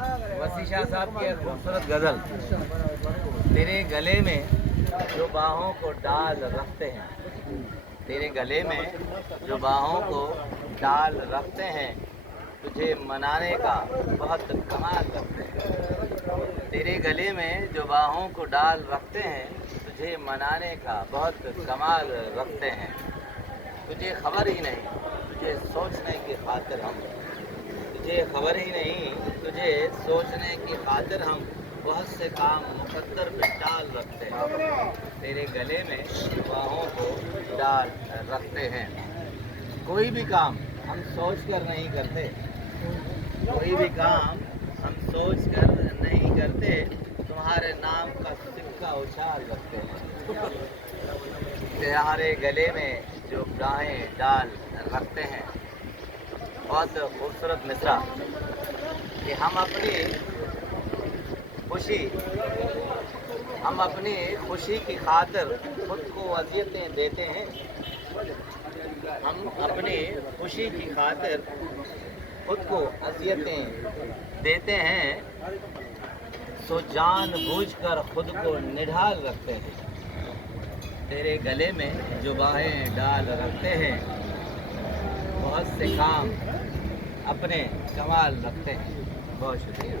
वसी शाह साहब की एक खूबसूरत गज़ल। तेरे गले में जो बाहों को डाल रखते हैं, तेरे गले में जो बाहों को डाल रखते हैं, तुझे मनाने का बहुत कमाल रखते हैं। तेरे गले में जो बाहों को डाल रखते हैं, तुझे मनाने का बहुत कमाल रखते हैं। तुझे खबर ही नहीं, तुझे सोचने की खातिर हम, तुझे खबर ही नहीं, तुझे सोचने की खातिर हम बहुत से काम मुकद्दर पे टाल रखते हैं। तेरे गले में बाहों को डाल रखते हैं। कोई भी काम हम सोच कर नहीं करते, कोई भी काम हम सोच कर नहीं करते, तुम्हारे नाम का सिक्का उछाल रखते हैं। तुम्हारे गले में जो बाहें डाल रखते हैं। बहुत खूबसूरत मिसरा कि हम अपनी खुशी की खातिर खुद को अज़ियतें देते हैं। हम अपनी खुशी की खातिर खुद को अज़ियतें देते हैं, सो जान बूझ कर खुद को निढाल रखते हैं। तेरे गले में जो बाहें डाल रखते हैं, बहुत से काम अपने कमाल रखते हैं। बहुत शुक्रिया।